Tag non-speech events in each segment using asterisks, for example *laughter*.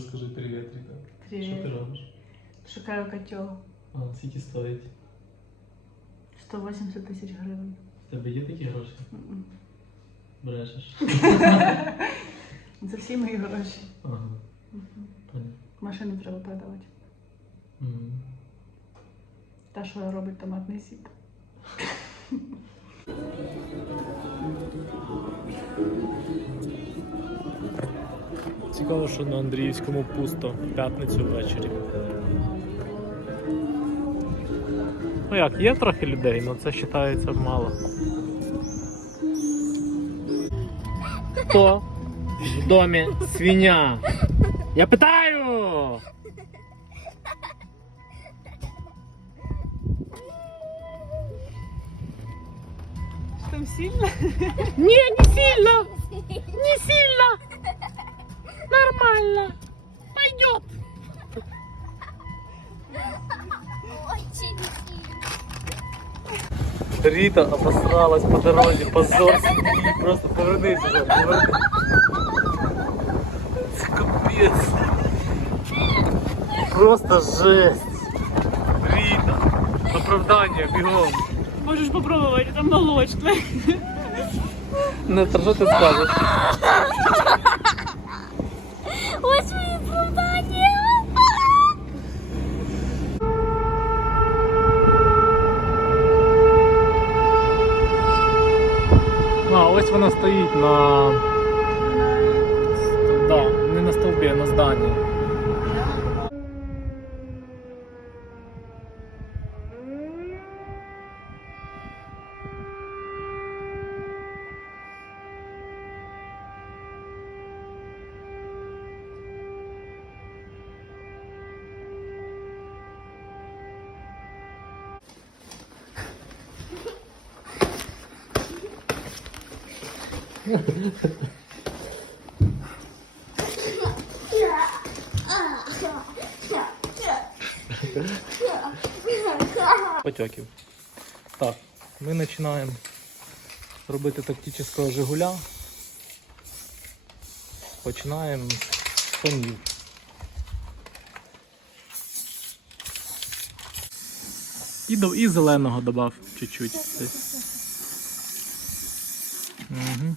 Скажи привіт, Ріка. Привіт. Що ти робиш? Шукаю котел. А, скільки стоїть? 180 тисяч гривень. В тебе є такі гроші? М-м. Брешеш. *laughs* Це всі мої гроші. Ага, Мгм. понятно. Машину треба продавати. Мгм. Та, що робить томатний сік. *laughs* Цікаво, що на Андріївському пусто в п'ятницю ввечері. Ну як, є трохи людей, але це вважається мало. Хто в домі свиня? Я питаю! Там сильно? Не, не сильно! Не сильно! Нормально! Пойдет! Очень Рита обосралась по дорозі, позор свій. Просто повернись вже, повернись. Це капець. Просто жесть. Рита, оправдання, бігом. Можеш попробувати, там молочне. Не, то що ти скажеш? А, ось вона стоїть на. Да, не на стовбі, а на зданні. Потьоків. Так, ми починаємо робити тактичного Жигуля. Починаємо з фонів. І, і зеленого додав чуть-чуть десь. Угу.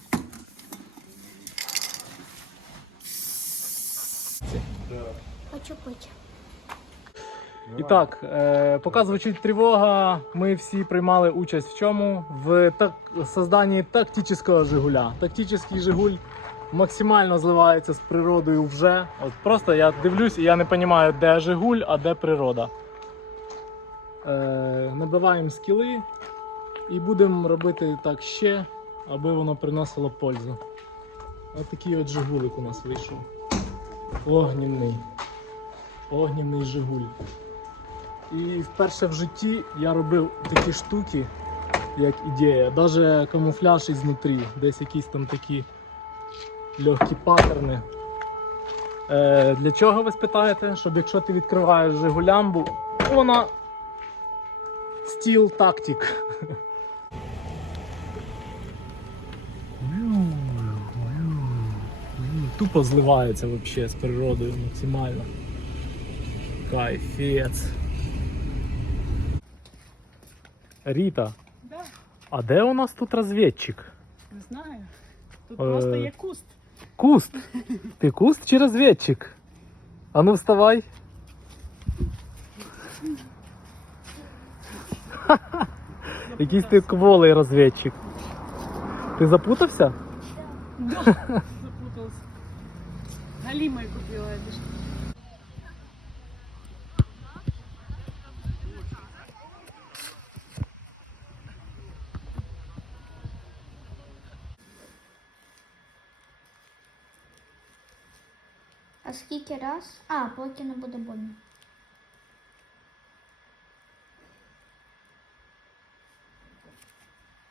Хочу пить. І так, е, поки звучить тривога, ми всі приймали участь в чому? В так, созданні тактичного Жигуля. Тактичний Жигуль максимально зливається з природою вже. От просто я дивлюсь і я не розумію, де Жигуль, а де природа. Е, набиваємо скіли і будемо робити так ще, аби воно приносило пользу. Ось такий от Жигулик у нас вийшов. Огнівний. Огнівний Жигуль. І вперше в житті я робив такі штуки, як ідея. Навіть камуфляж ізнутрі, десь якісь там такі легкі паттерни. Е, для чого ви спитаєте? Щоб якщо ти відкриваєш Жигулямбу, вона стіл тактик. *laughs* Тупо зливається взагалі з природою максимально. Кайфець. Ріта, Да, а де у нас тут розвідчик? не знаю. Тут Е. просто є куст. Куст. Ти куст чи розвідчик? А ну вставай. *laughs* Якийсь ти кволий розвідчик. Ти запутався? Да. Галимой купила это что. А скільки раз? А, поки не буде больно.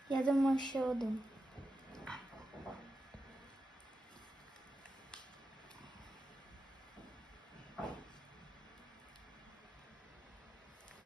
Я думаю, що один.